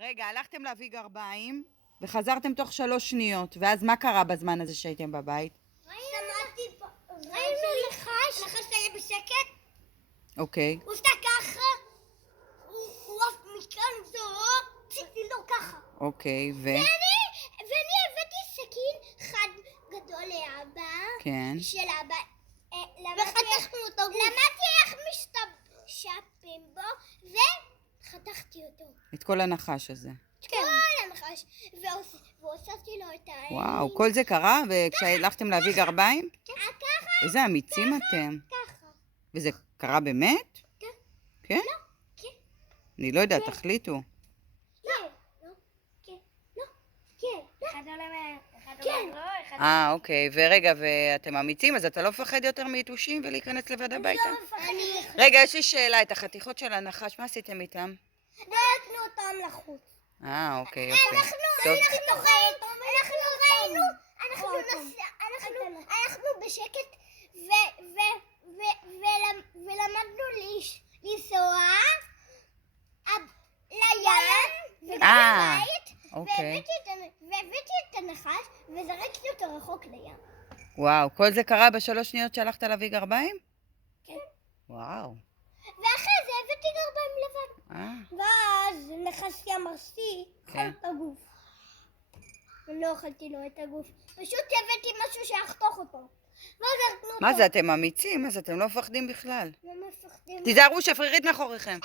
רגע, הלכתם להביא גרביים, וחזרתם תוך 3 שניות, ואז מה קרה בזמן הזה שהייתם בבית? שמעתי פה, ראינו נחש היה בשקט, אוקיי. הוא עושה ככה, הוא עף מכאן זו, ציפי לו ככה. אוקיי, ואני הבאתי סכין חד גדול לאבא, כן. של אבא, וחתכנו אותו. למדתי איך משתפים בו, וחתכתי אותו. את כל הנחש הזה. כל הנחש, והוספתי לו את העין. וואו, כל זה קרה וכשהלכתם להביא גרביים? ככה, איזה אמיצים אתם. ככה. וזה קרה באמת? כן. כן? כן. אני לא יודעת, תחליטו. לא, כן, לא, כן. אחד עולה אחד עולה אחד אוקיי. ורגע, ואתם אמיצים, אז אתה לא מפחד יותר מיתושים ולהיכנס לבד הביתה? לא מפחדת. רגע, יש לי שאלה, את החתיכות של הנחש, מה עשיתם איתם? דלקנו אותם לחוץ. אוקיי. אנחנו ראינו, אנחנו בשקט ולמדנו לנסוע לים וגם לבית, אוקיי. והבאתי את הנחש וזרקתי אותו רחוק לים. וואו, כל זה קרה ב3 שניות שהלכת להביא גרביים? כן. וואו. ואחרי זה הבאתי גרביים לבד. ואז נחש ימרסי, כן. אכל את הגוף. ולא אכלתי לו את הגוף. פשוט הבאתי משהו שיחתוך אותו. ואז הרגנו אותו. מה זה, אתם אמיצים? אז אתם לא מפחדים בכלל. לא מפחדים. תיזהרו, שפרירית מאחוריכם.